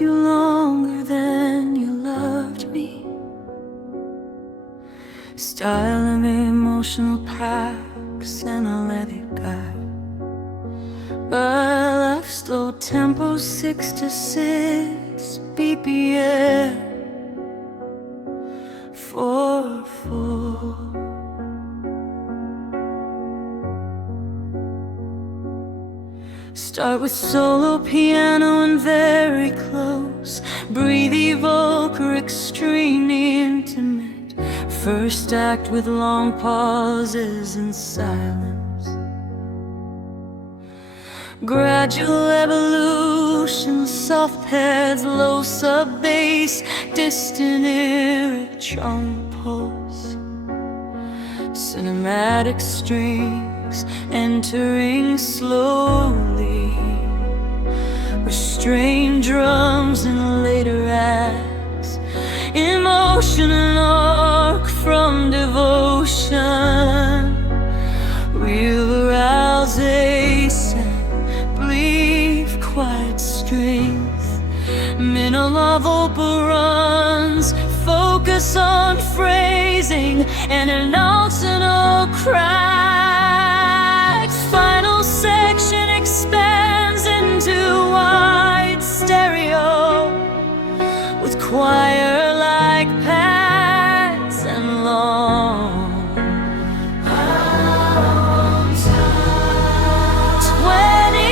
you longer than you loved me. Style of emotional packs and a leather guide, but life's slow tempo 6 to 6 BPM 4/4. Start with solo piano and very close, breathy vocal, extremely intimate. First act with long pauses and silence. Gradual evolution, soft pads, low sub bass, distant electronic pulse. Cinematic strings entering slowly, restrained drums in later acts. Emotion and arc from devotion, real arousation, belief, quiet strength. Middle of opal runs, focus on phrasing and an alternate cracks. Final section expands into wide stereo with choir-like pads and long 20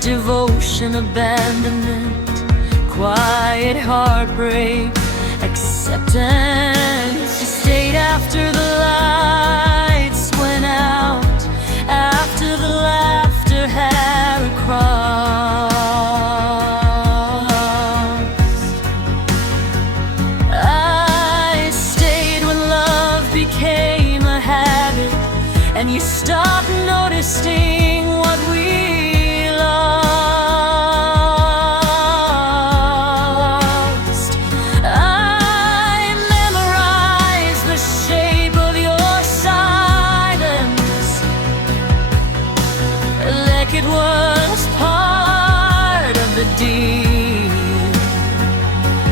devotion, abandonment, quiet heartbreak, acceptance. You stayed after the lights went out, after the laughter had crossed. I stayed when love became a habit, and you stopped noticing what we it was part of the deal.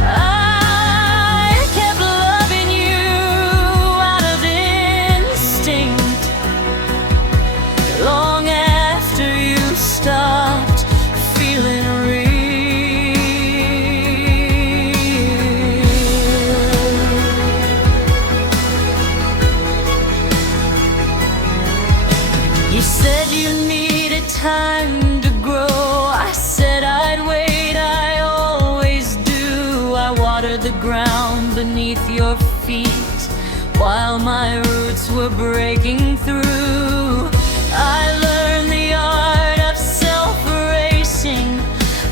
I kept loving you out of instinct, long after you stopped feeling real. You said you needed time to grow. I said I'd wait, I always do. I watered the ground beneath your feet while my roots were breaking through. I learned the art of self-erasing,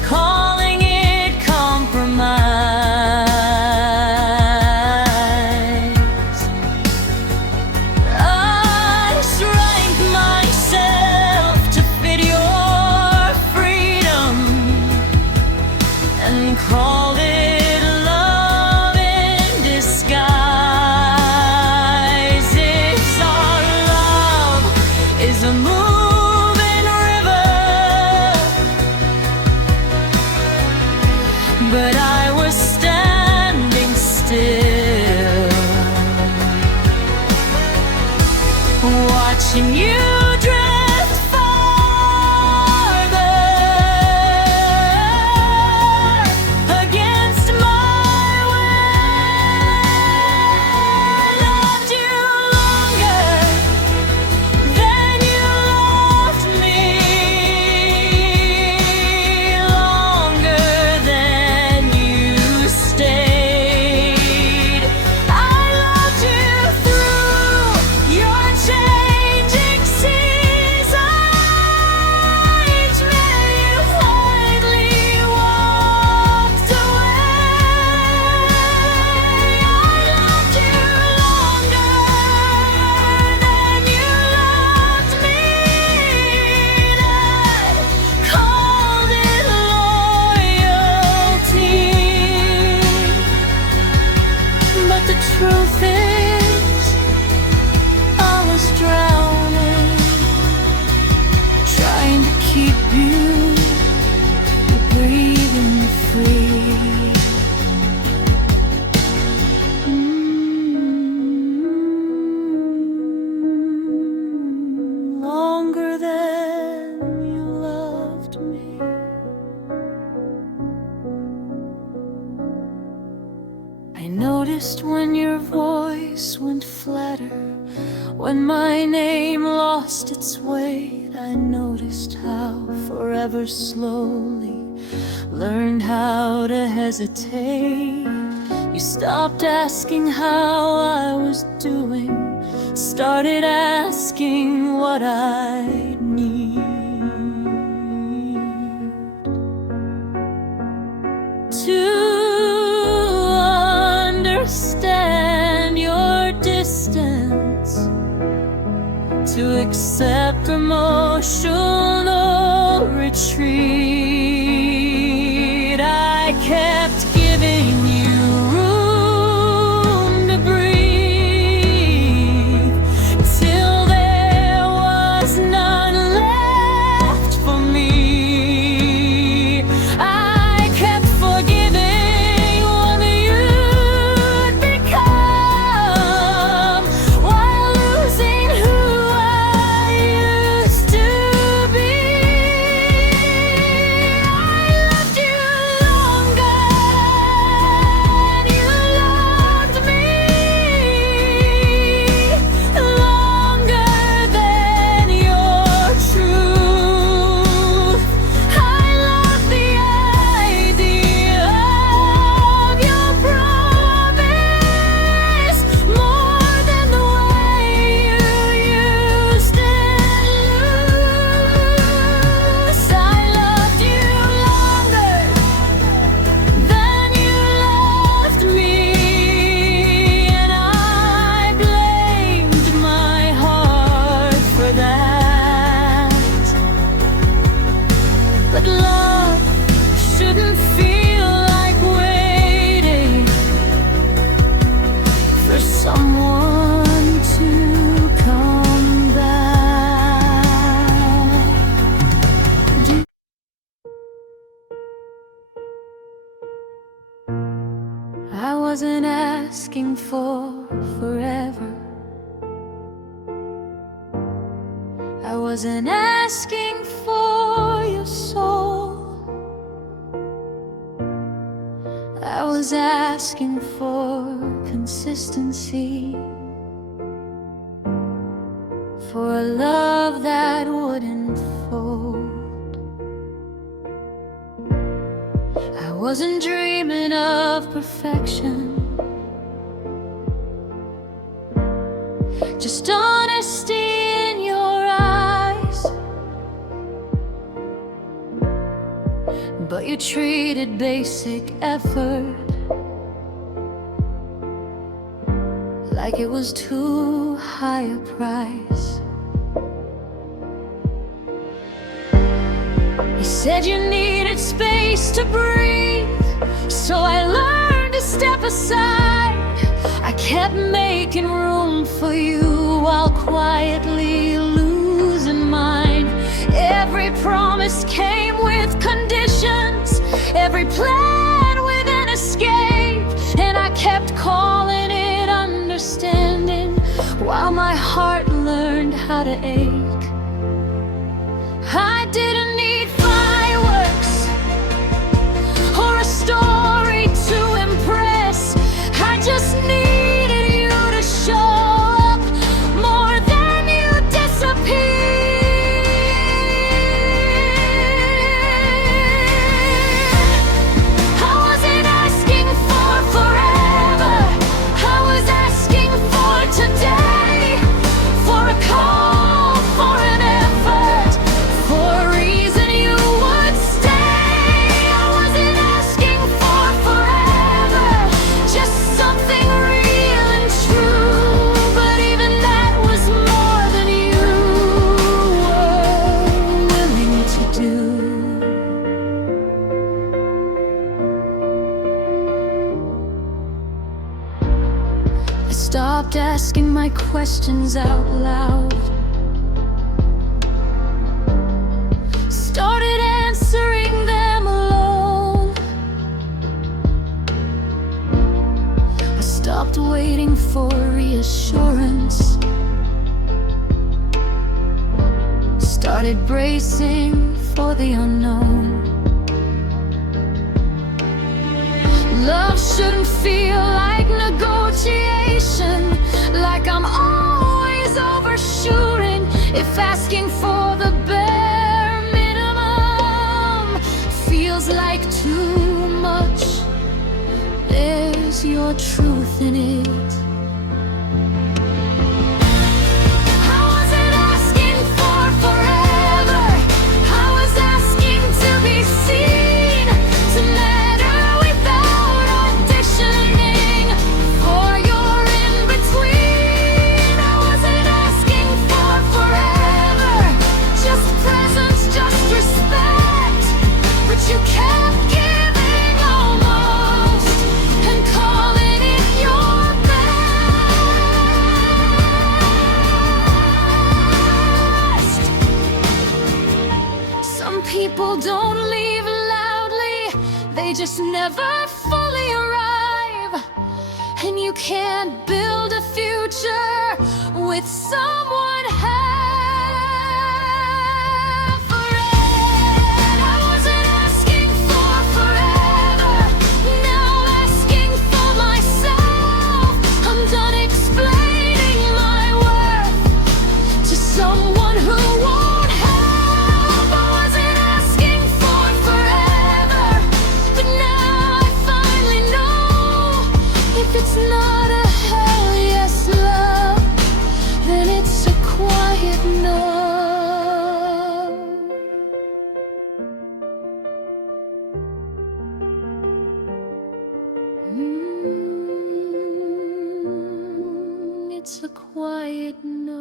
calling it compromise. I shrank myself to fit your freedom and called it love in disguise. It's our noticed when your voice went flatter, when my name lost its weight. I noticed how forever slowly learned how to hesitate. You stopped asking how I was doing, started asking what I need. To understand your distance, to accept emotional retreat. I kept giving you room to breathe, till there was none left for me. I kept forgiving what you'd become, while losing who I used to be. I loved you longer than you loved me, longer than your truth. I love the idea of your promise more than the way you used it loose. I loved you longer than you loved me, and I blamed my heart for that. But love shouldn't feel like waiting for someone to come back. I wasn't asking for forever. I wasn't asking for your soul. I was asking for consistency, for a love that wouldn't fold. I wasn't dreaming of perfection, just honesty in your eyes. But you treated basic effort like it was too high a price. You said you needed space to breathe, so I learned to step aside. I kept making room for you while quietly losing mine. Every promise came with conditions, every plan with an escape, and I kept calling it understanding while my heart learned how to ache. I didn't need fireworks or a story to impress. I just needed you to show up more than you disappear. I wasn't asking for forever, I was asking for today, for a call, for an effort, for a reason you would stay. I wasn't asking for forever, just something real and true, but even that was more than you were willing to do. I stopped asking my questions out loud, started answering them alone. I stopped waiting for reassurance, started bracing for the unknown. Love shouldn't feel like negotiation. If asking for the bare minimum feels like too much, there's your truth in it. I wasn't asking for forever. I was asking to be seen, to matter without auditioning for your in-between. I wasn't asking for forever, just presence, just respect. But you kept giving almost and calling it your best. Some people don't leave loudly, they just never fully arrive. And you can't build a future with someone half read. I wasn't asking for forever, now asking for myself. I'm done explaining my worth to someone who won't help. I wasn't asking for forever, but now I finally know, if it's not a hell yes love, then it's a quiet no. It's a quiet no.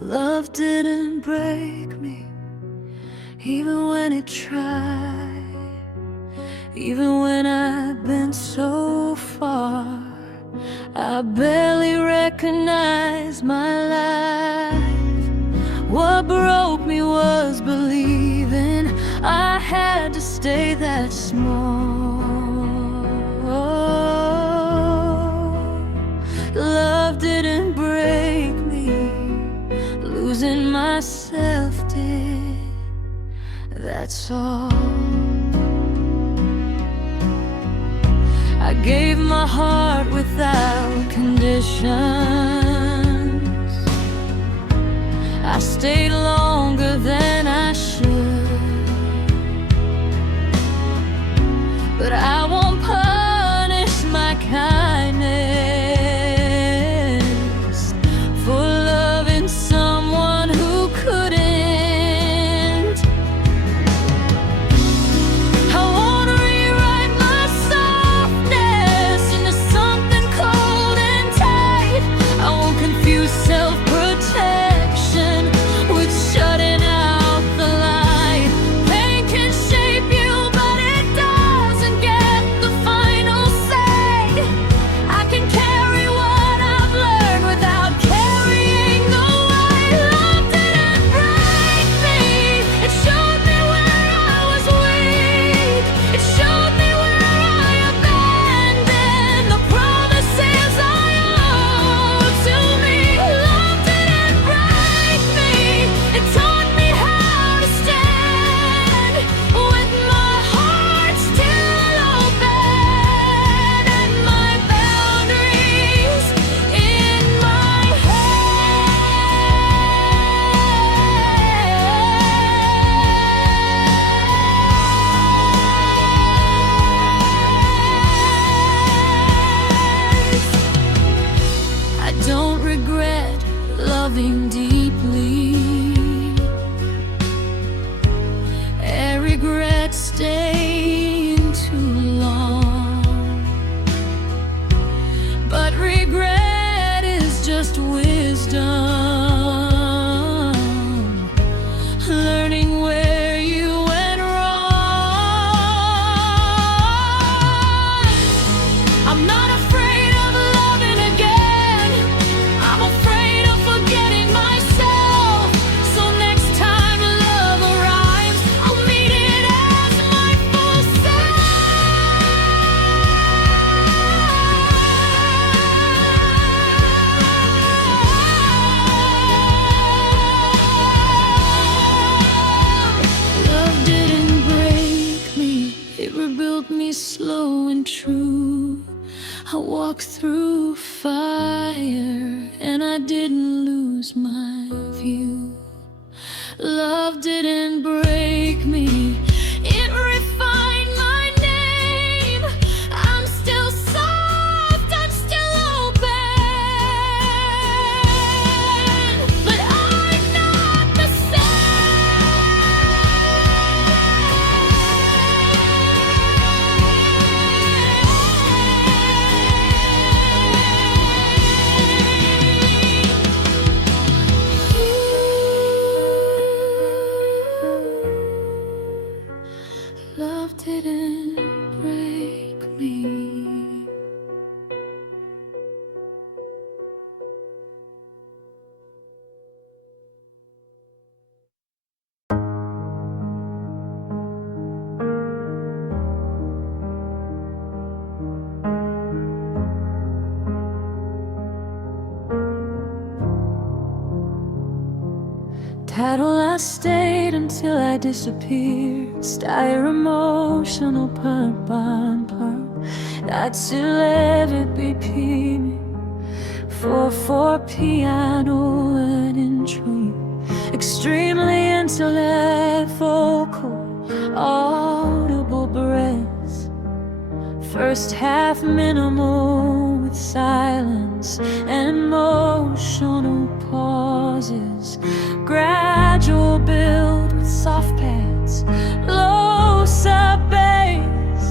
Love didn't break me, even when it tried. Even when I've been so far, I barely recognize my life. What broke me was believing I had to stay that small. Love didn't break me, losing myself did, that's all. I gave my heart without conditions. I stayed longer than I should, but I won't punish my kindness for loving someone who couldn't. I won't rewrite my softness into something cold and tight. I won't confuse self-protection with slow and true. I walked through fire and I didn't lose my view. Love didn't break me, it refined my name. I'm still soft, I'm still open, but I'm not the Love didn't break me. Tattle, I stayed until I disappeared. Style emotional part by part. That's 11 BPM. 4/4 piano and intro. Extremely intellect vocal, audible breaths. First half minimal with silence and emotional pauses. Gradual build with soft pads, low sub bass,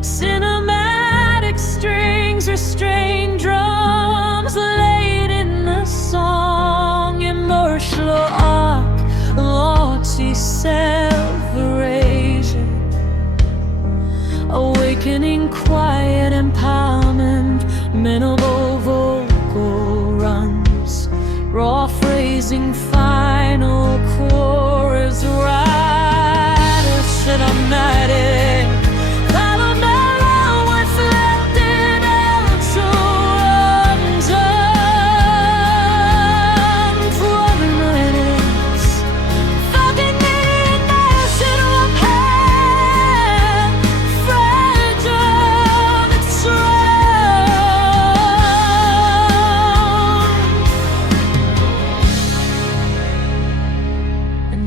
cinematic strings, restrained drums late in the song. Emotional arc, lossy self-erasure, awakening quiet empowerment, minimal vocal runs, raw phrasing, final chorus, rider cinematic, phenomena what's left in outro undone. Provenance, fucking international pair, fragile the throne.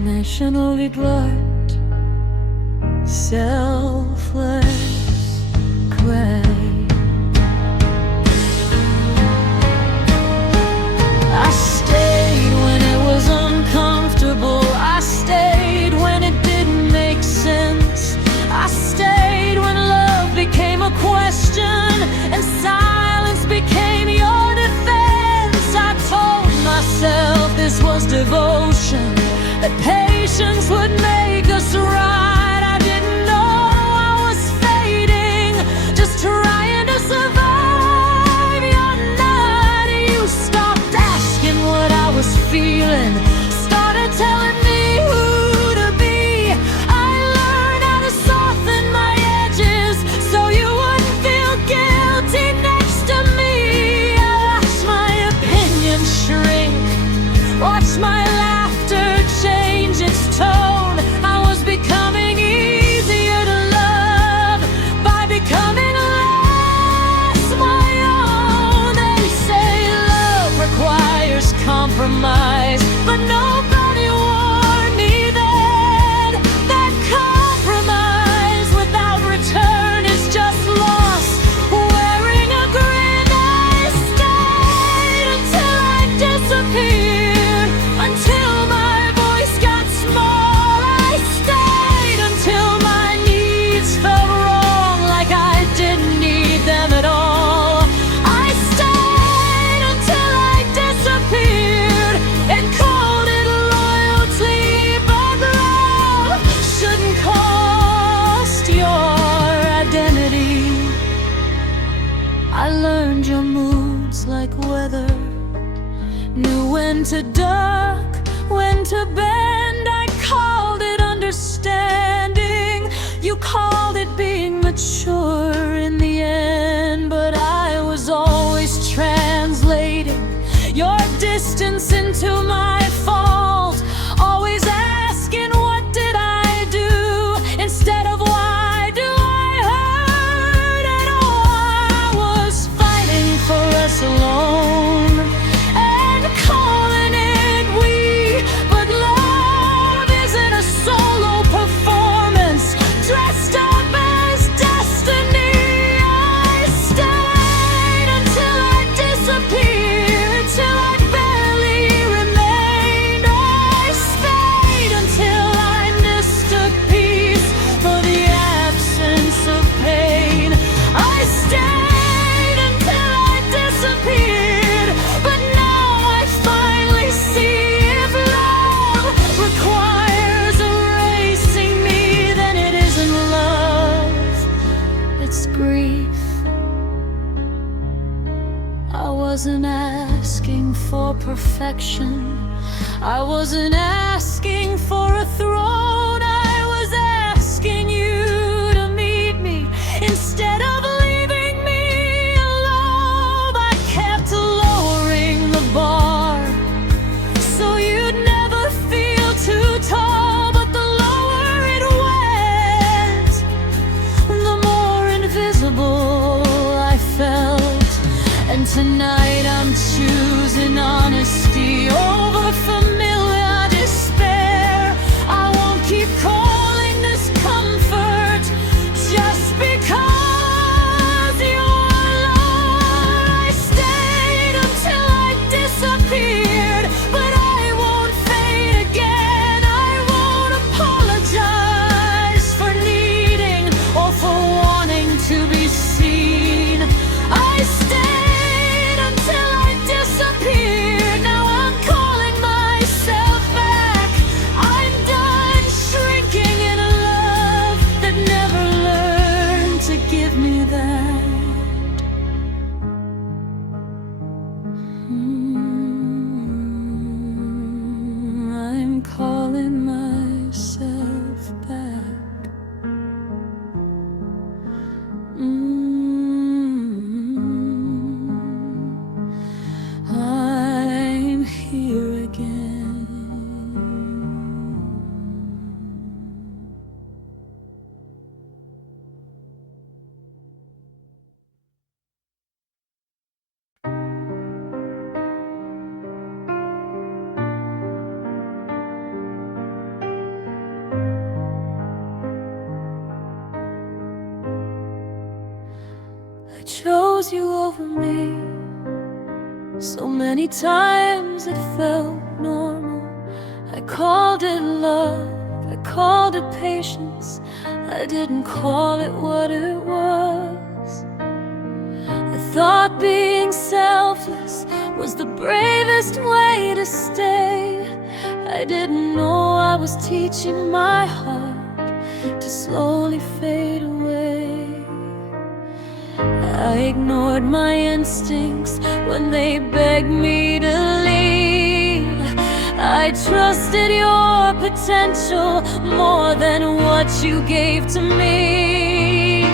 Nationally blood, selfless cry. I stayed when it was uncomfortable. I stayed when it didn't make sense. I stayed when love became a question and silence became your defense. I told myself this was devotion, that patience would make us right. I didn't know I was fading, just trying to survive. Your night, you stopped asking what I was feeling, started telling me who to be. I learned how to soften my edges so you wouldn't feel guilty next to me. I watched my opinion shrink, watched my laughter change its tone. I was becoming easier to love by becoming less my own. They say love requires compromise, but nobody warned me then that compromise without return is just loss. Wearing a grin, I stayed until I disappeared, until my voice got small. I stayed until my needs felt wrong, like I didn't need them at all. I stayed until I disappeared and called it loyalty, but love shouldn't cost your identity. I learned your moods like weather, knew when to duck, when to bend. I called it understanding, you called it being mature in the end. But I was always translating your distance into my fault, always asking what did I do instead of why do I hurt. wasn't asking for perfection. I wasn't asking for a throne. I was asking you to meet me instead of leaving me alone. I kept lowering the bar so you'd never feel too tall. But the lower it went, the more invisible I felt. And tonight I'm choosing honesty over familiar despair. I won't keep calling this comfort just because you're alone. I stayed until I disappeared, but I won't fade again. I won't apologize for needing or for wanting to be seen. I stayed until I disappeared. Now I'm calling myself back. I'm done shrinking in a love that never learned to give me that. I'm calling myself back. I'm here again. I chose you over me. So many times it felt normal. I called it love, I called it patience. I didn't call it what it was. I thought being selfless was the bravest way to stay. I didn't know I was teaching my heart to slowly fade away. I ignored my instincts when they begged me to leave. I trusted your potential more than what you gave to me.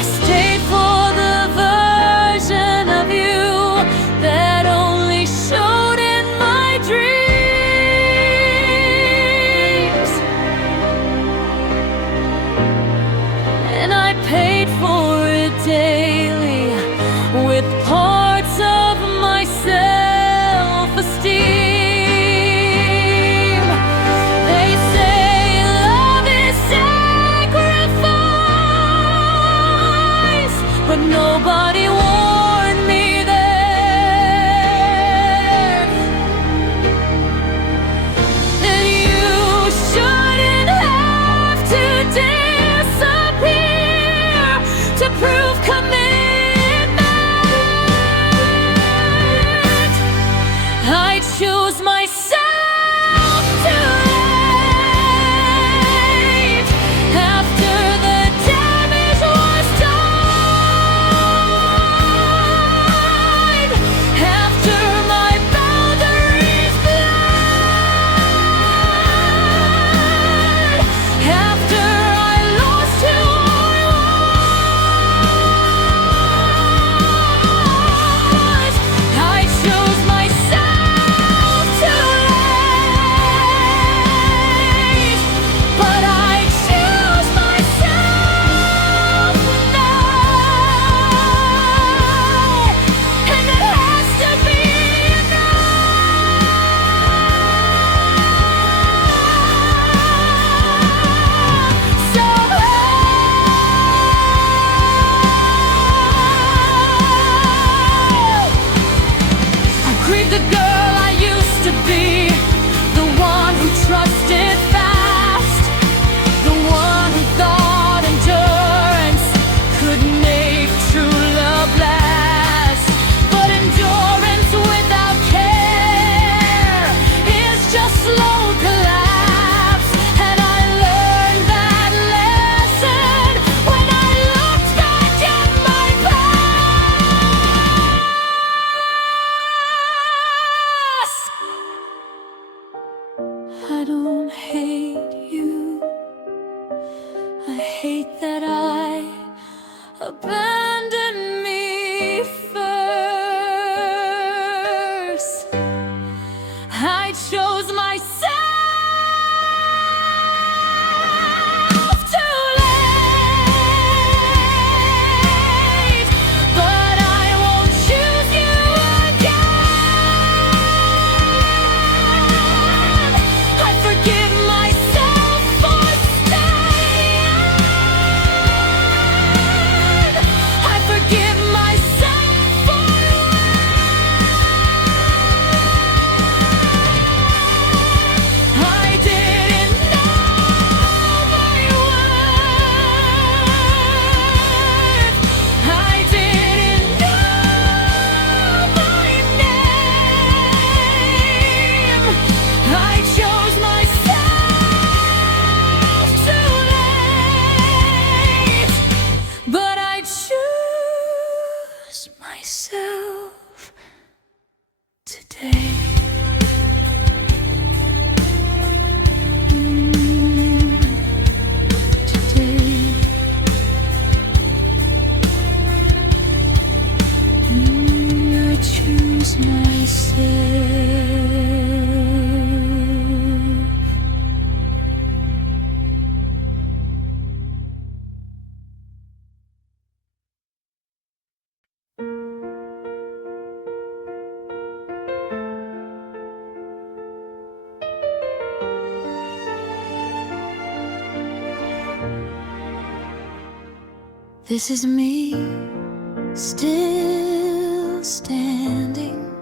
I stayed for the version of you that only showed in my dreams. And I paid for it daily with parts of my self-esteem. They say love is sacrifice, but nobody warned me then that you shouldn't have to disappear to prove commitment. I choose myself too late after the damage was done. abandoned me first. I chose myself too late, but I won't choose you again. I forgive myself for staying. I forgive myself for I didn't know my worth. I didn't know my name. I chose myself too late, but I choose myself today. I choose myself. This is me, still standing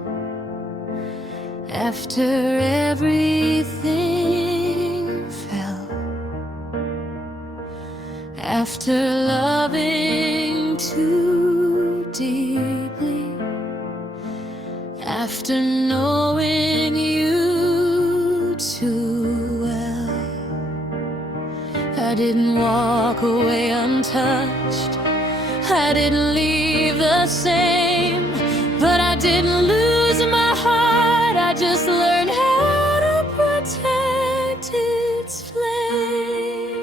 after everything fell, after loving too deeply, after knowing you too well. I didn't walk away untouched, I didn't leave the same, but I didn't lose my heart. I just learned how to protect its flame.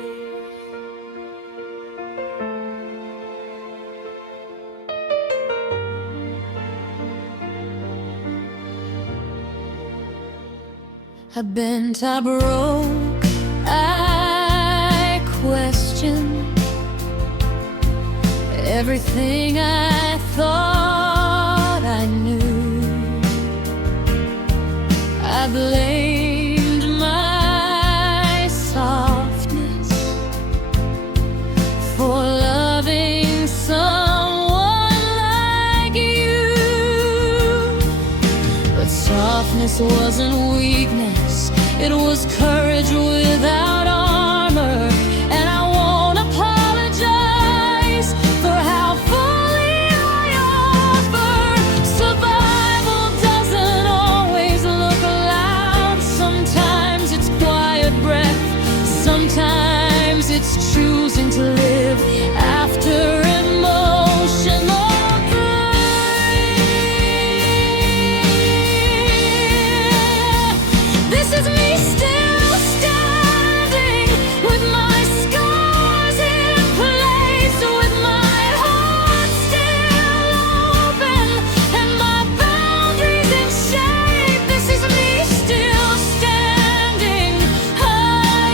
I bent, I broke, I questioned everything I thought I knew. I blamed my softness for loving someone like you. But softness wasn't weakness, it was courage without armor. And I won't apologize for how fully I offer. Survival doesn't always look loud. Sometimes it's quiet breath, sometimes it's choosing to live after emotional grief. This is me still standing with my scars in place, with my heart still open and my boundaries in shape. This is me still standing. I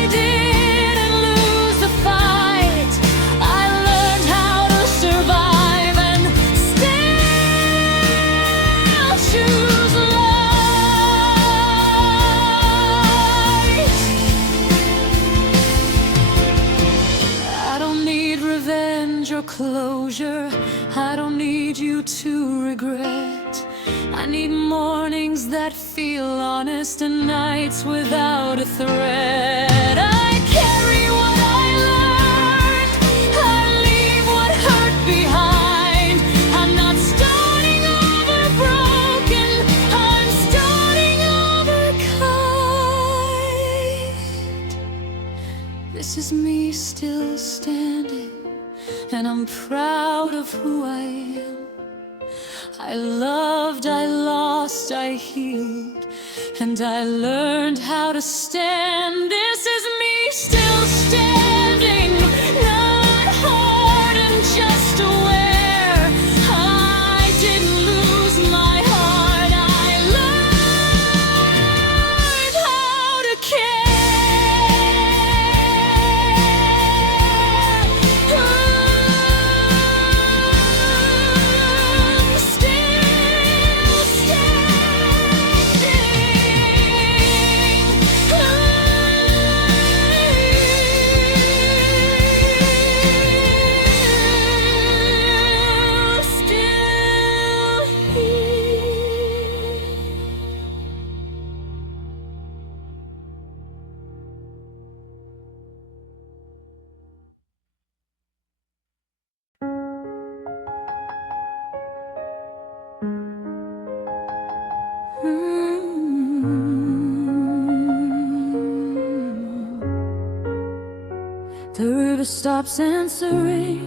didn't lose the fight. I learned how to survive and still choose life. I don't need revenge or closure. I don't need you to regret. I need mornings that feel honest and nights without a threat. I carry what I learned. I leave what hurt behind. I'm not starting over broken. I'm starting over kind. This is me still standing, and I'm proud of who I am. I loved, I lost, I healed, and I learned how to stand. This is me still standing, not hard and just aware. never stops answering.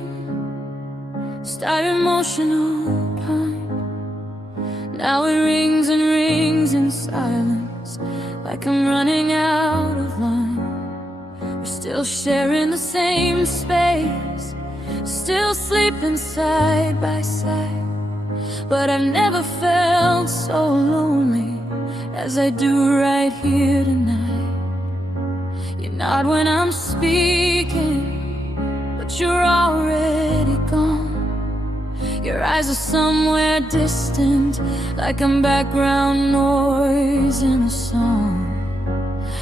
Start emotional pine. Now it rings and rings in silence, like I'm running out of line. We're still sharing the same space, still sleeping side by side. But I've never felt so lonely as I do right here tonight. You're not when I'm speaking, but you're already gone. Your eyes are somewhere distant, like I'm background noise in a song.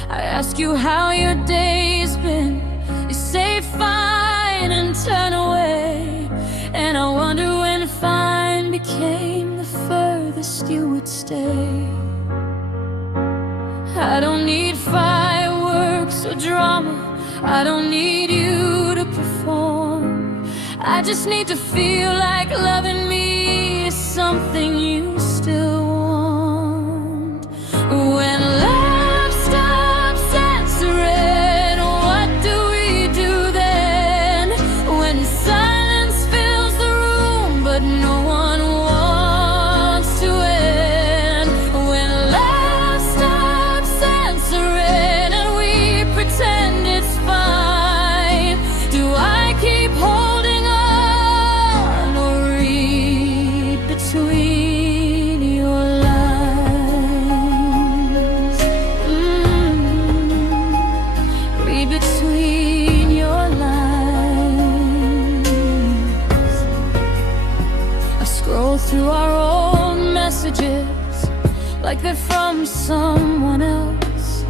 I ask you how your day's been, you say fine and turn away. And I wonder when fine became the furthest you would stay. I don't need fireworks or drama, I don't need you to perform. I just need to feel like loving me is something you still want. When love stops answering, what do we do then? When silence fills the room but no one wants to end. When love stops answering and we pretend it's fine, do I keep holding on or read between your lines? Read between your lines. I scroll through our old messages like they're from someone else.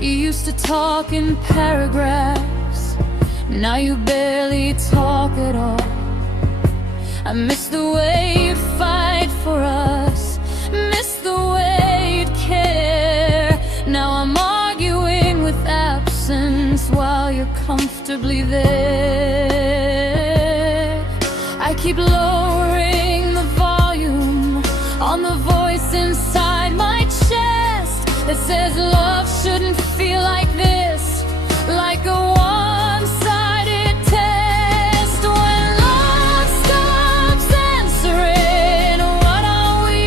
You used to talk in paragraphs, now you barely talk at all. I miss the way you fight for us, miss the way you'd care. Now I'm arguing with absence while you're comfortably there. I keep lowering the volume on the voice inside my chest that says love shouldn't feel like this, like a one-sided test. When love stops answering, what are we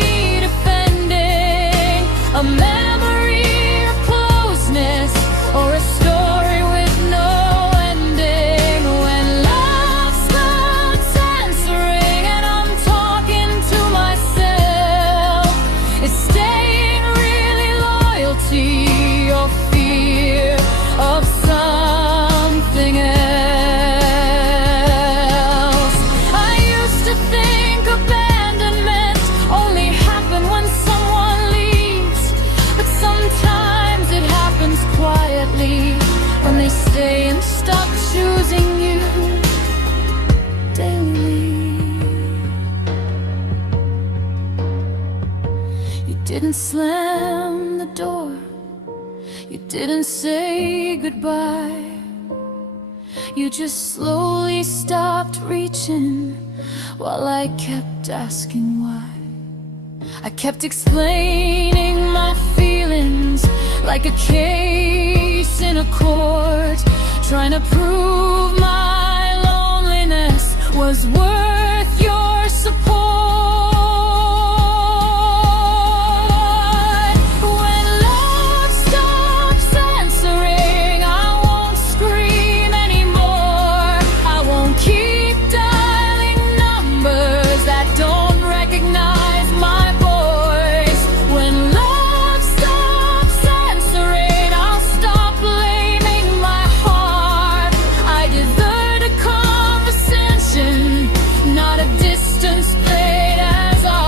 defending? A memory of closeness or a story with no ending? When love stops answering and I'm talking to myself, is staying really loyalty or fear of something else? I used to think abandonment only happened when someone leaves, but sometimes it happens quietly when they stay and stop choosing you daily. You didn't slam the door, you didn't say goodbye, you just slowly stopped reaching while I kept asking why. I kept explaining my feelings like a case in a court, trying to prove my loneliness was worth your support. When love stops answering, I won't scream anymore. I won't keep dialing numbers that don't recognize my voice. When love stops answering, I'll stop blaming my heart. I deserve a conversation, not a distance played as art.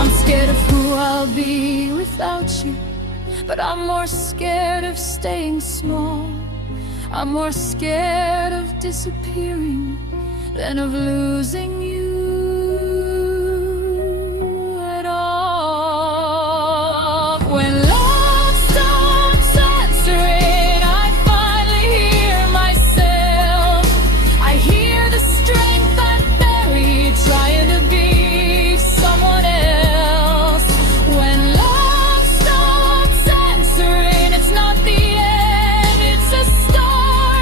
I'm scared of who I'll be without you, but I'm more scared of staying small. I'm more scared of disappearing than of losing you at all. When love stops answering, I finally hear myself. I hear the strength I buried, trying to be someone else. When love stops answering, it's not the end, it's a start.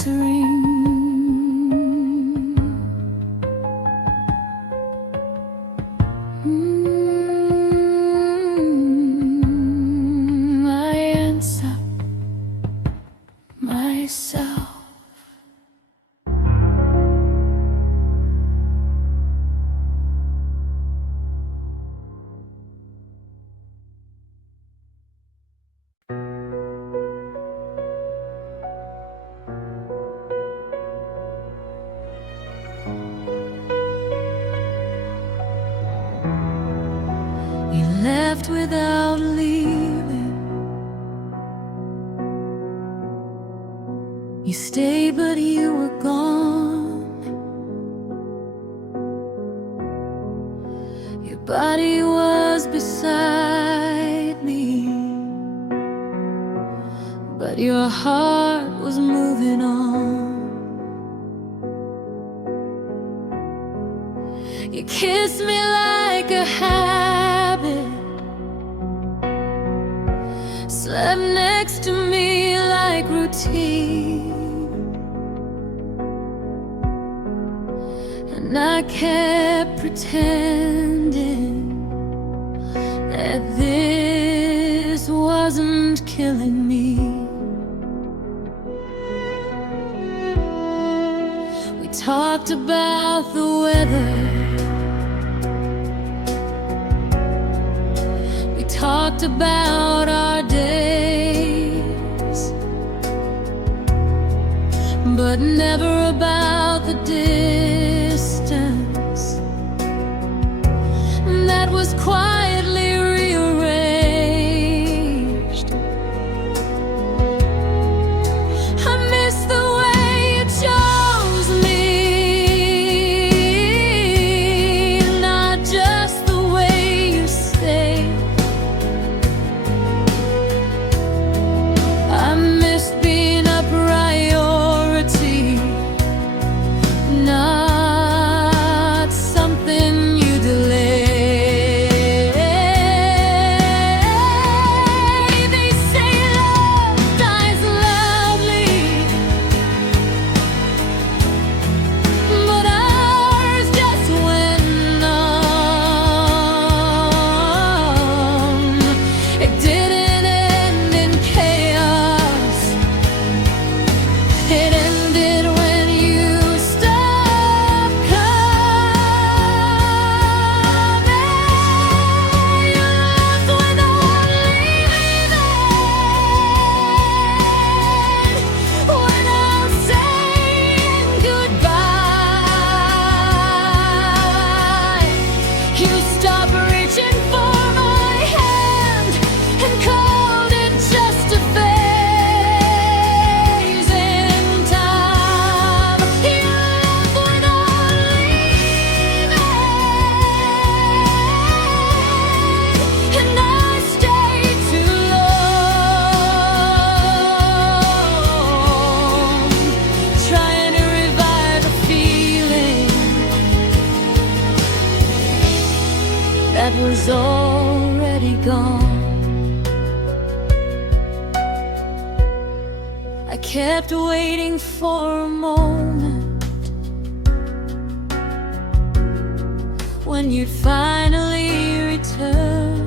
matering. I answer myself. You left without leaving. You stayed, but you were gone. Your body was beside me, but your heart was moving on. You kissed me like a habit, slept next to me like routine, and I kept pretending that this wasn't killing me. We talked about the weather, talked about our days, but never about the distance that was quietly rearranged. I miss the way you chose me, not just the way you stayed. I missed being a priority, not something you delay. They say love dies loudly, but ours just went numb. It didn't end in chaos. It ended when you stopped coming. You left without leaving, without saying goodbye. You stopped reaching for my hand and called it just a phase in time. You left without leaving, and I stayed too long, trying to revive a feeling that was already gone. I kept waiting for a moment when you'd finally return,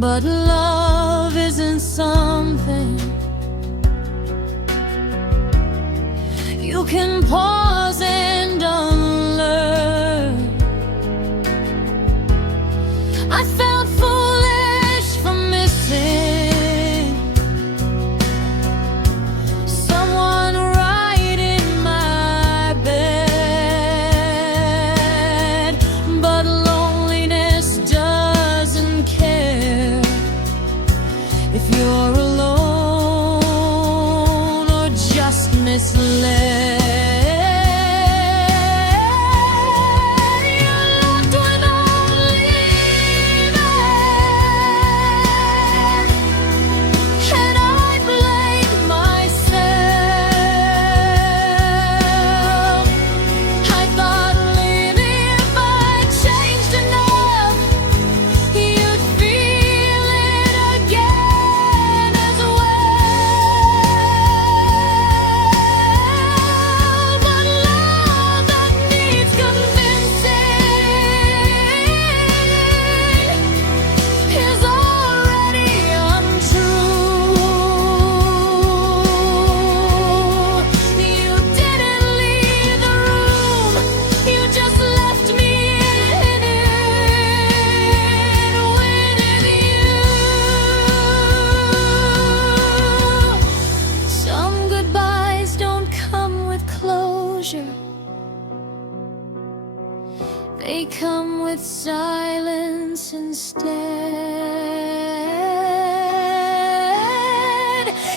but love isn't something you can pause and unlearn. I felt foolish for missing someone right in my bed, but loneliness doesn't care if you're alone or just misled. You left without leaving, and I blame myself. I thought maybe if I changed enough, you'd feel it again as well.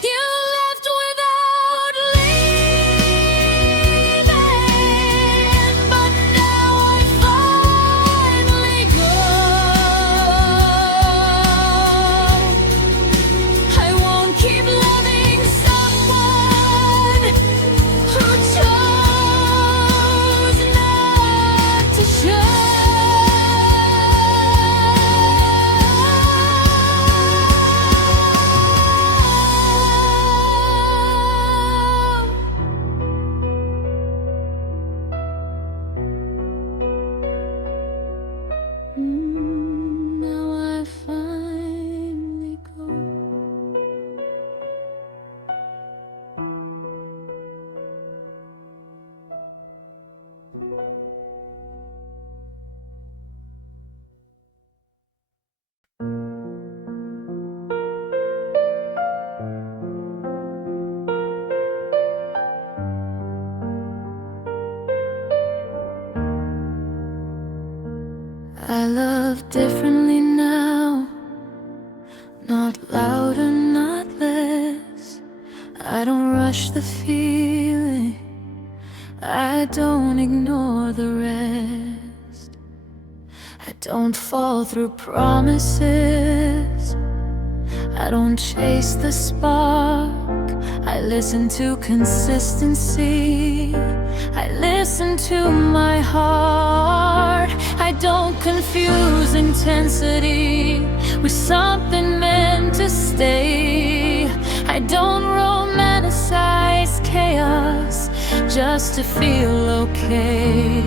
You left without leaving, but now I finally go. I won't keep loving someone who chose not to show. Now I finally go. I love differently now, not louder, not less. I don't rush the feeling, I don't ignore the rest. I don't fall through promises, I don't chase the spark. I listen to consistency, I listen to my heart. I don't confuse intensity with something meant to stay. I don't romanticize chaos just to feel okay.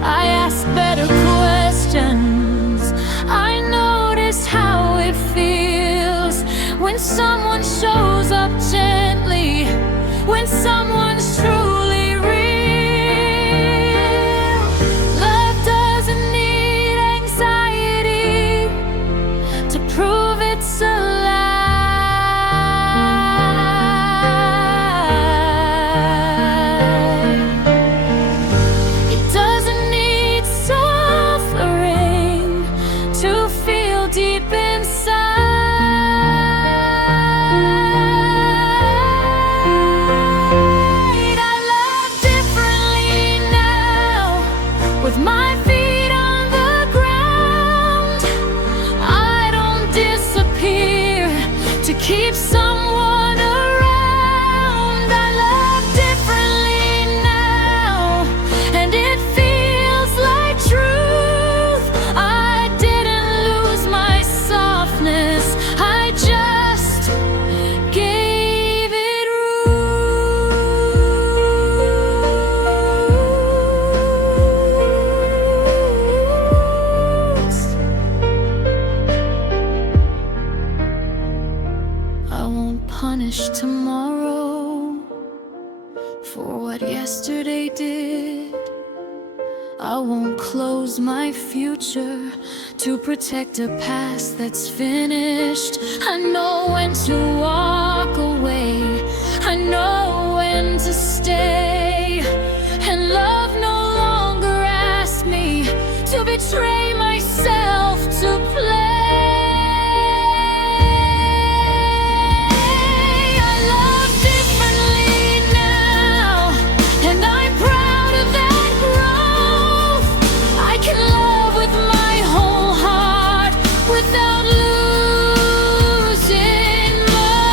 I ask better questions, I notice how it feels when someone shows up gently, when someone's truly real. Love doesn't need anxiety to prove it's alive. It doesn't need suffering to feel deep inside. With my feet on the ground, I don't disappear to keep someone around. I love differently now, and it feels like truth. I didn't lose my softness, I just gave it I won't punish tomorrow for what yesterday did. I won't close my future to protect a past that's finished. I know when to walk away, I know when to stay. And love no longer asks me to betray myself to play. Without losing my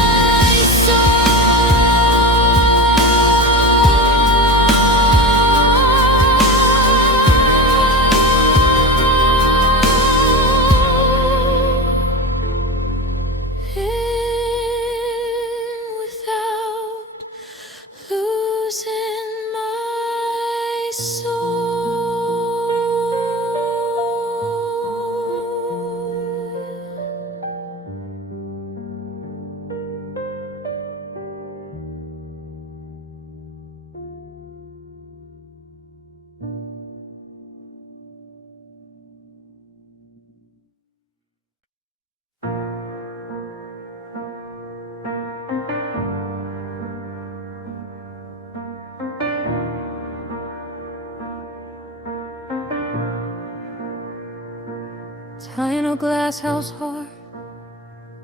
Final glass house heart,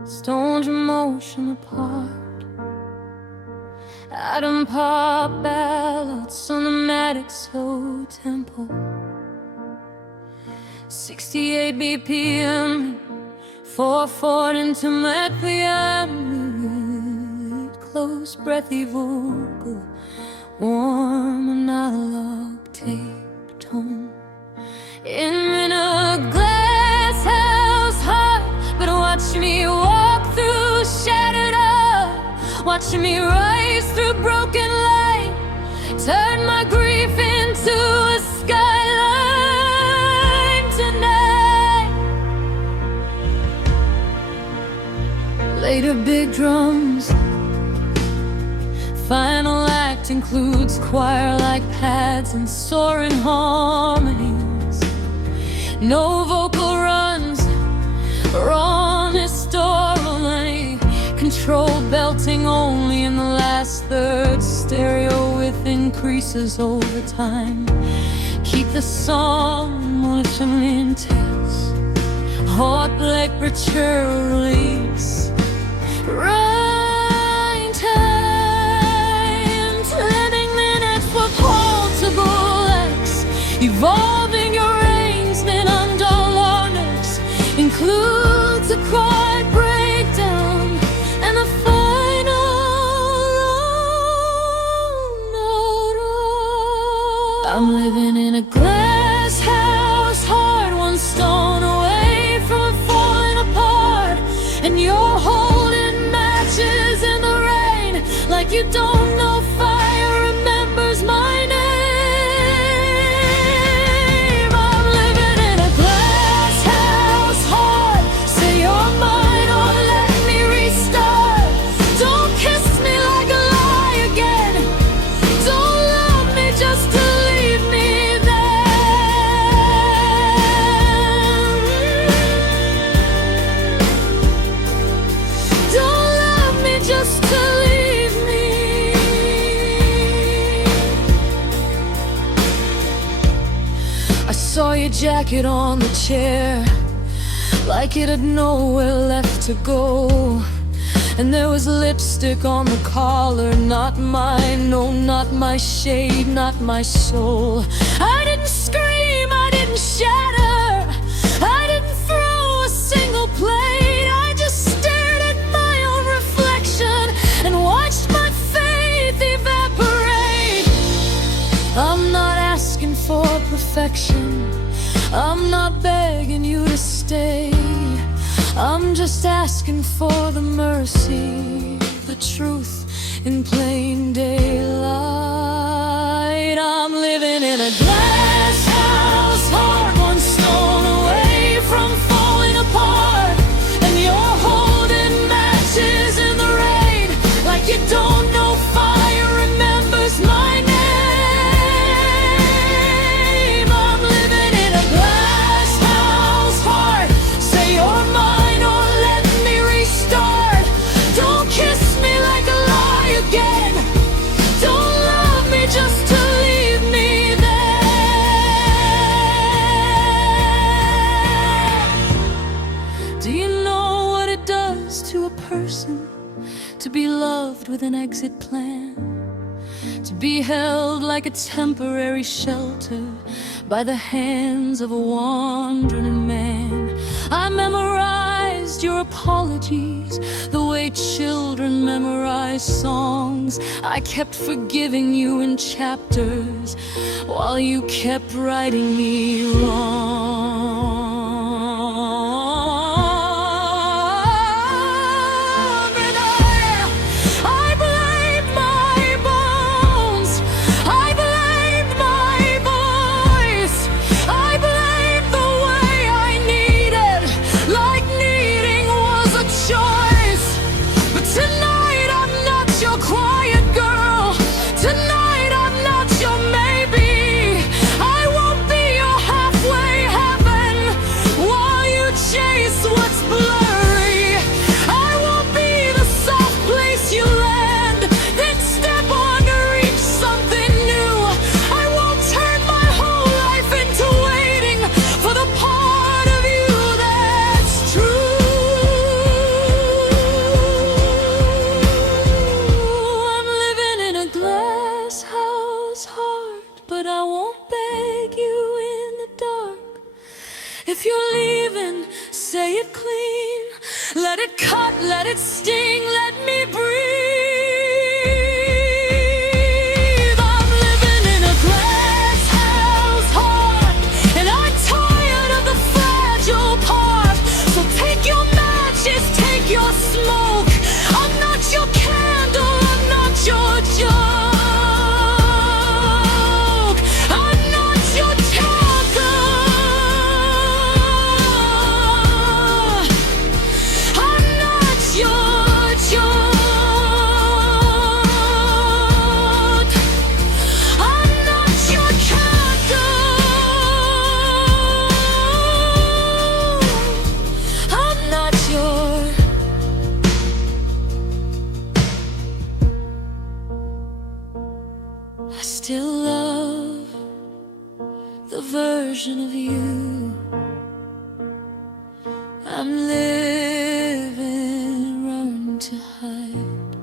stones emotion apart. Atom pop ballads on the Matic slow tempo. 68 BPM, 4/4 intimate PM. Close breathy vocal, warm analog tape tone. In a glass house heart, but watch me walk through shattered up. Watch me rise through broken light, turn my grief into a skyline tonight. Later big drums. Final act includes choir-like pads and soaring harmonies. No vocal runs, raw historically controlled belting only in the last third. Stereo with increases over time. Keep the song emotionally intense. Hot like mature release. Right time, 20 minutes for portable X. Evolving arrangement under larynx includes a chord breakdown and a final note. I'm living in a glass house heart, one stone away from falling apart, and you're holding matches in the rain like you don't know fire remembers my name. I'm living in a glass house heart. Say you're mine or let me restart. Don't kiss me like a lie again. Don't love me just to leave me there. Don't love me just to leave me. I saw your jacket on the chair, like it had nowhere left to go. And there was lipstick on the collar, not mine, no, not my shade, not my soul. I didn't scream, I didn't shatter, I didn't throw a single plate. I just stared at my own reflection and watched my faith evaporate. I'm not asking for perfection, I'm not begging you to stay. I'm just asking for the mercy, the truth in plain daylight. I'm living in a glass house heart, one stone away from falling apart, and you're holding matches in the rain like you don't know fire remembers my name. I'm living in a glass house heart. Say you're mine or let me restart. Don't kiss me like a lie again. Don't love me just to leave me there. Do you know what it does to a person to be loved with an exit plan? To be held like a temporary shelter by the hands of a wandering man. I memorized your apologies the way children memorize songs. I kept forgiving you in chapters while you kept writing me wrong. And I blamed my bones, I blamed my voice, I blamed the way I needed, like needing was a choice. But tonight I'm not your quiet girl. Tonight I'm not your maybe. I won't be your halfway heaven. it cut, let it sting, let me breathe. I'm living in a glass house heart, and I'm tired of the fragile part. So take your matches, take your smoke. I'm not your candle, I'm not your joke. I'm not your talker. I'm not your joke. I'm not your candle. I'm not your. I still love the version of you I'm living, run to hide.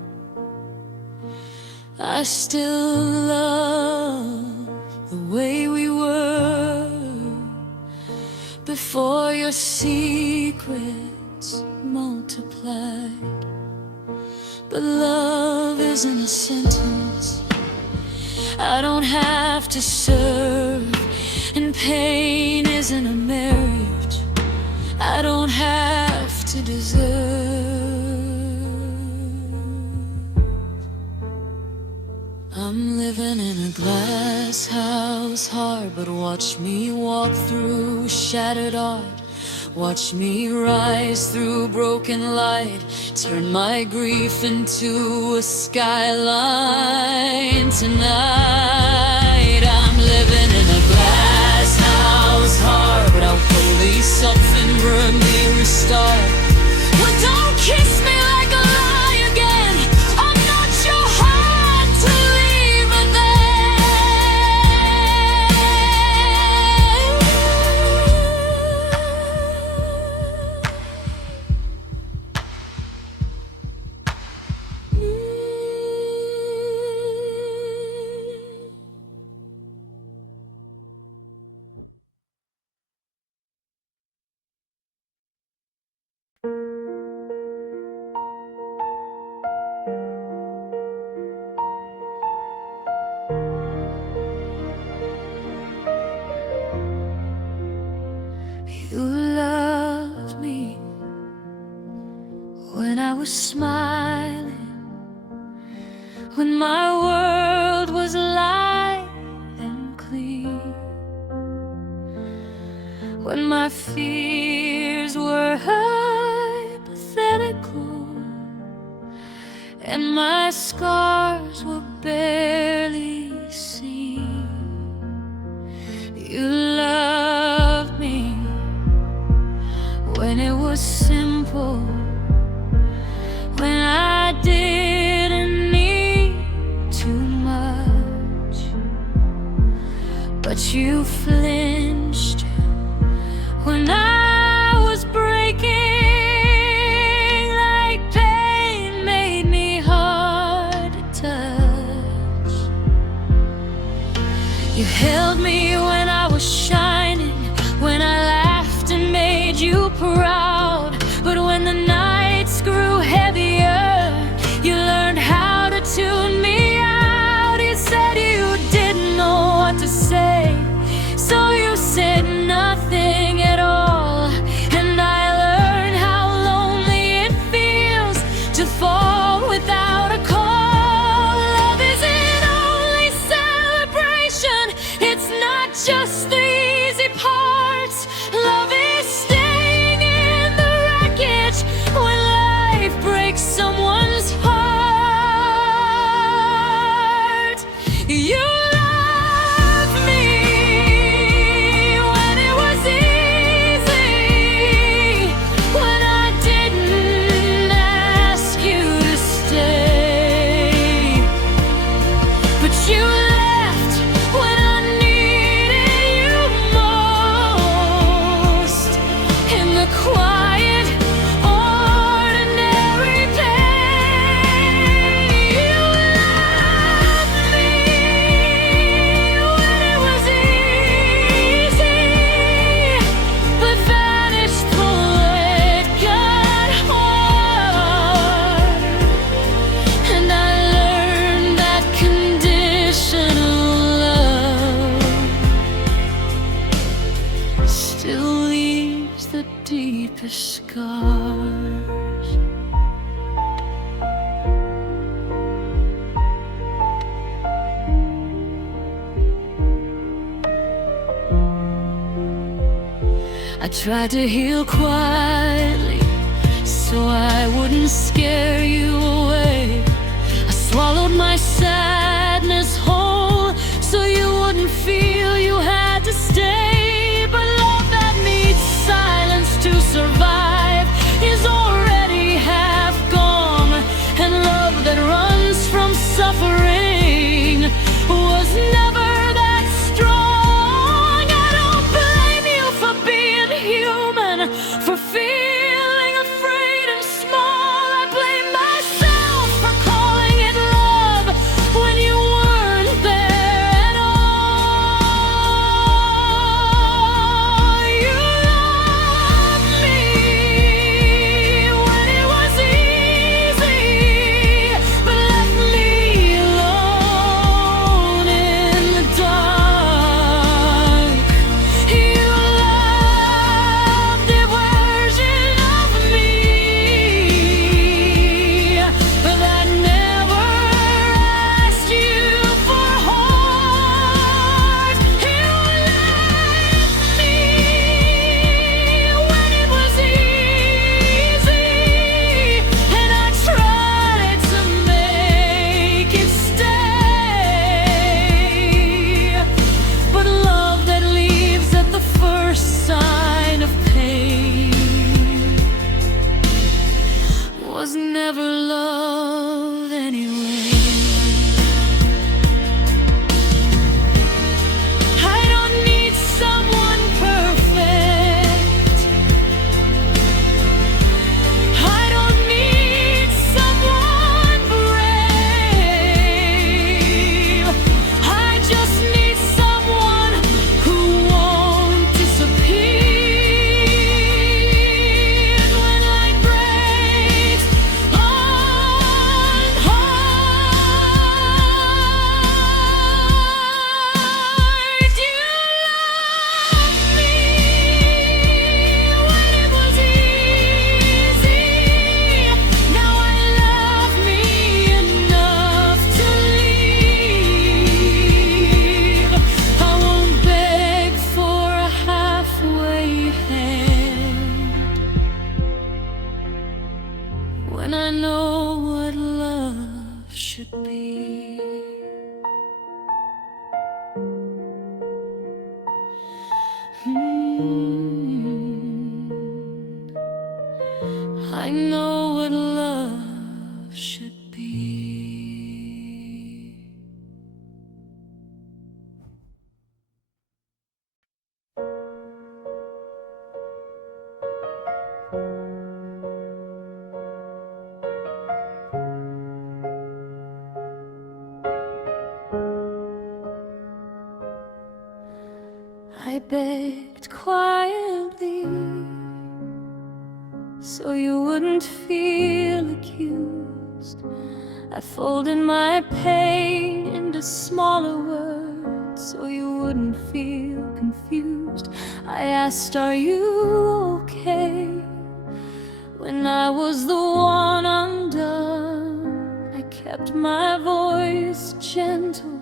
I still love the way we were before your secrets multiplied. But love isn't a sentence I don't have to serve, and pain isn't a marriage I don't have to deserve. I'm living in a glass house hard, but watch me walk through shattered art. Watch me rise through broken light, turn my grief into a skyline tonight. I'm living in a glass house heart, but I'll fully soften, burn me, restart. Well, don't kiss me like a lie again. I'm not your heart to leave it You loved me when I was smiling, when my world was light and clean, when my fears were hypothetical and my scars were barely seen. You loved me when it was simple, when I didn't need too much, but you flinched when I was breaking, like pain made me hard to touch. You held me when I was shining, when I laughed and made you proud. But when the nights grew heavier, you learned how to tune me out. You said you didn't know what to say, so I tried to heal quietly so I wouldn't scare you away. I swallowed my sadness whole so you wouldn't feel you had to stay. But love that needs silence to survive is already half gone, and love that runs from suffering was never that strong. I don't blame you for being human, for feeling afraid and small. I blame myself for calling it love when you weren't there at all. You loved me when it was easy, but left me alone in the dark. You loved a version of me, but I never asked you for heart. You left me when it was easy, and I tried to make it stay. But love that leaves at the first sign of pain was never love anyway. I don't need someone perfect. I don't need someone brave. I just need someone who won't disappear when light breaks on heart. You loved me when it was easy. Now I love me enough to leave. I won't beg for a halfway hand when I know what love should be. I know what love should be. I begged quietly so you wouldn't feel accused. I folded my pain into smaller words so you wouldn't feel confused. I asked, are you okay? When I was the one undone, I kept my voice gentle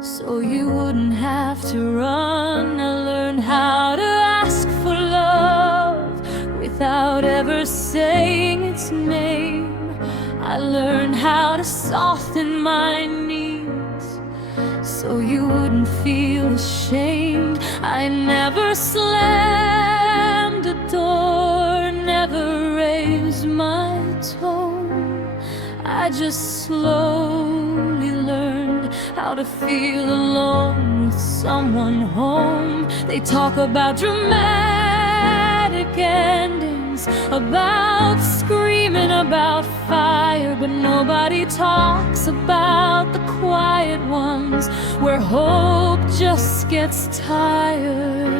so you wouldn't have to run. I learned how to ask for love without ever saying its name. I learned how to soften my knees so you wouldn't feel ashamed. I never slammed a door, never raised my tone. I just slowly learned how to feel alone with someone home. They talk about dramatic endings, about screaming, about fire, but nobody talks about the quiet ones where hope just gets tired.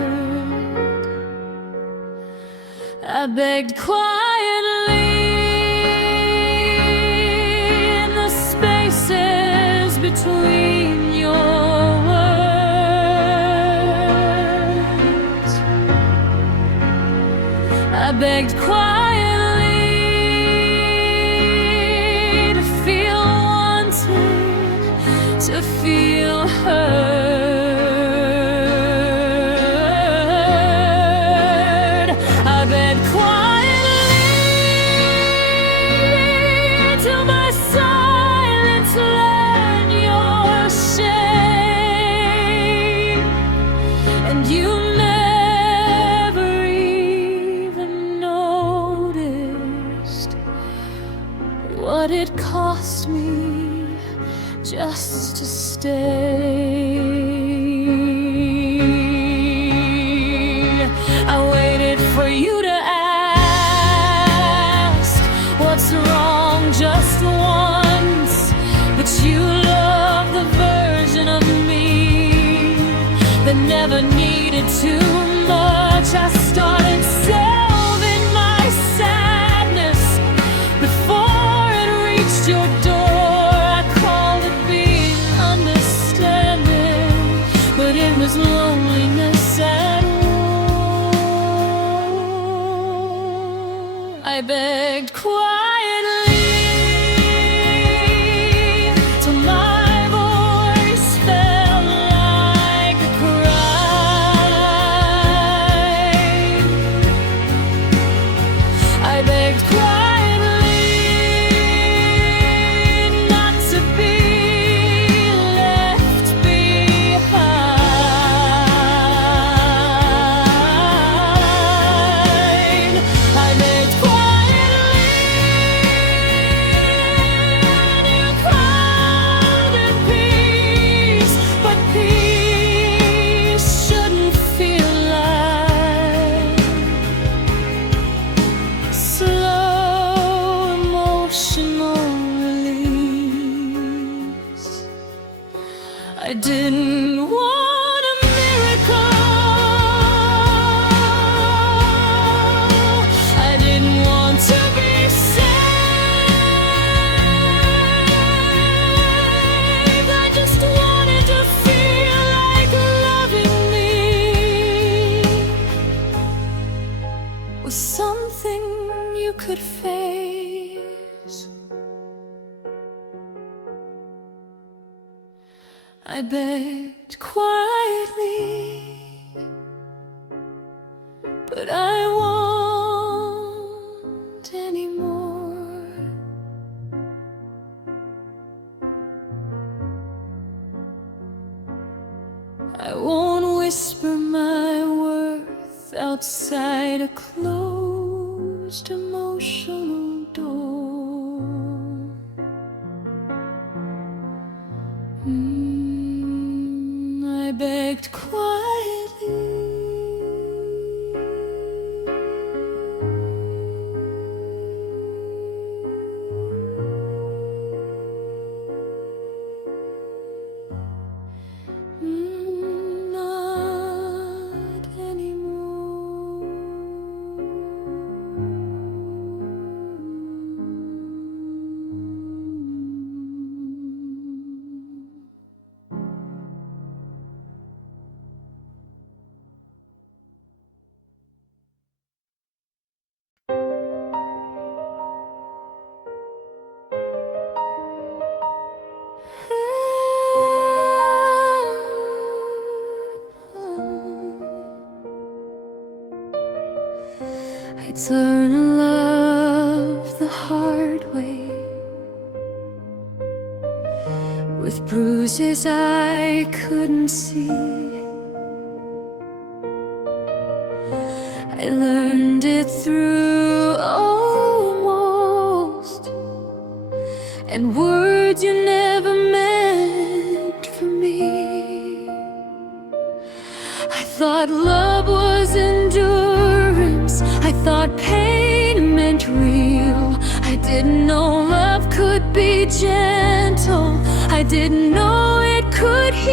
I begged quietly in the spaces between your words. I begged quietly to feel wanted, to feel heard. what it cost me just to stay. I waited for you to ask what's wrong just once, but you love the version of me that never needed too much. I started salving my sadness before it reached your door. I called it being understanding, but it was loneliness at war. I begged quietly till my voice felt like a cry. I begged quietly not to be left behind. I begged quietly, and you called it peace, but peace shouldn't feel like slow emotional release. I didn't want a miracle. I didn't want to be saved. I just wanted to feel like loving me was something you could face. I begged quietly, but I won't anymore. I won't whisper my worth outside a closed emotional door. I begged quietly. Not anymore. I'd learn to love the hard way, with bruises I couldn't see. I learned it through almost, and words you never meant for me. I thought love was endurance, I thought pain meant real. I didn't know love could be gentle, I didn't know it could heal.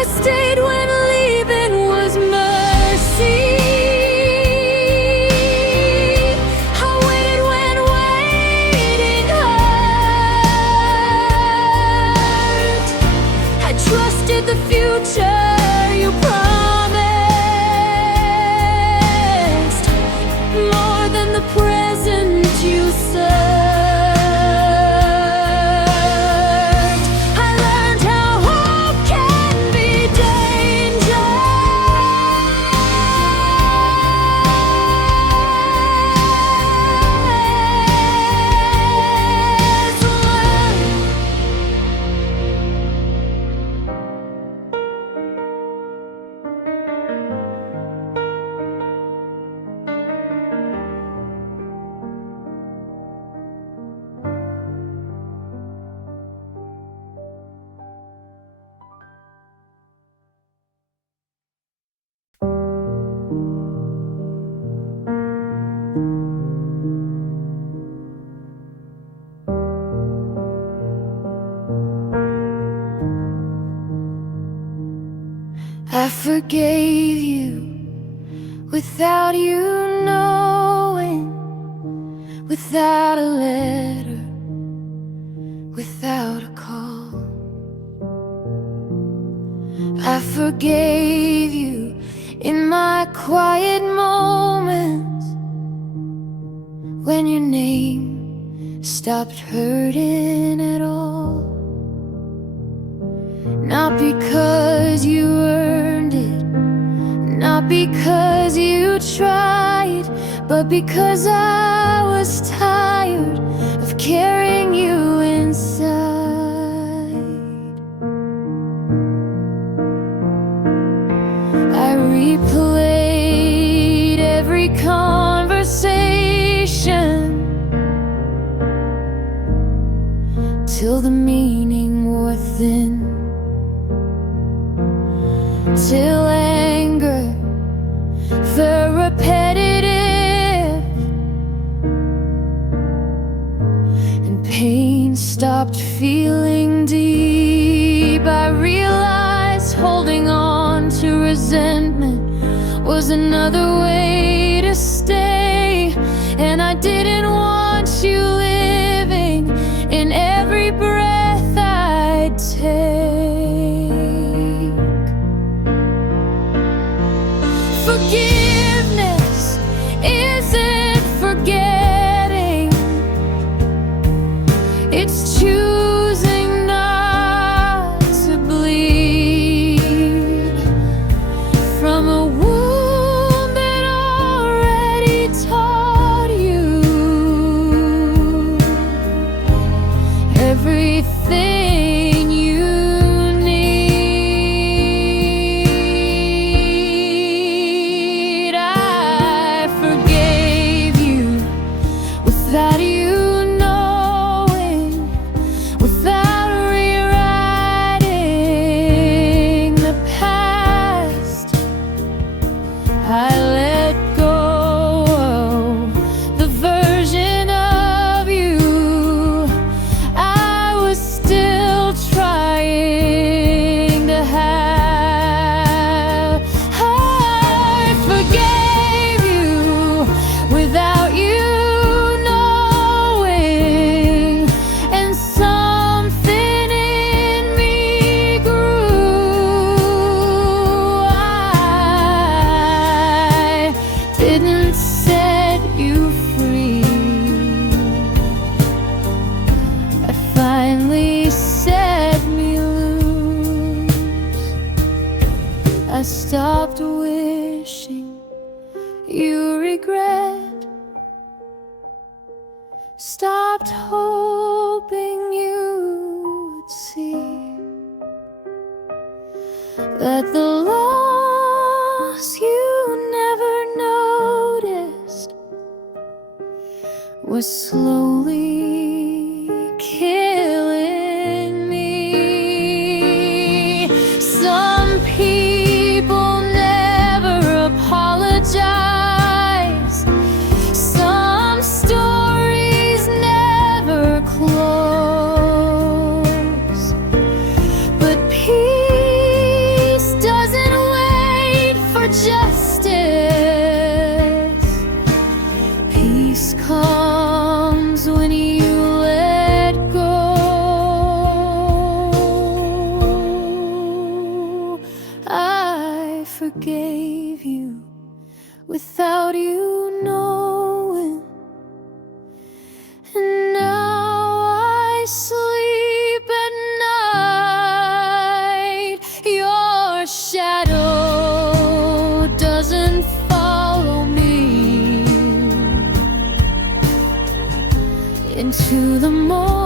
I stayed when leaving was mercy. I waited when waiting hurt. I trusted the future you promised more than the present you served. forgave you without you knowing, without a letter, without a call. I forgave you in my quiet moments, when your name stopped hurting at all. Not because you earned it, not because you tried, but because I was tired of carrying you inside. I replayed every conversation till the meaning wore thin, till anger felt repetitive and pain stopped feeling deep. I realized holding on to resentment was another way to stay, and I didn't want you living in every breath I'd take. Forgiveness isn't forgetting, it's choosing not to bleed from a wound that already taught you everything you need. I forgave you without you knowing, without rewriting the past. I let go of the version of you I was still trying to have. I forgave you without you knowing, and something in me grew. I didn't set you free, I finally set me loose. I stopped wishing you regret, stopped hoping you'd see that the loss you never noticed was slowly killing me. Some people never apologize, some stories never close, but peace doesn't wait for justice. Peace comes when you let go. I forgave you without you knowing, and now I sleep at night. Your shadow doesn't follow me into the morning.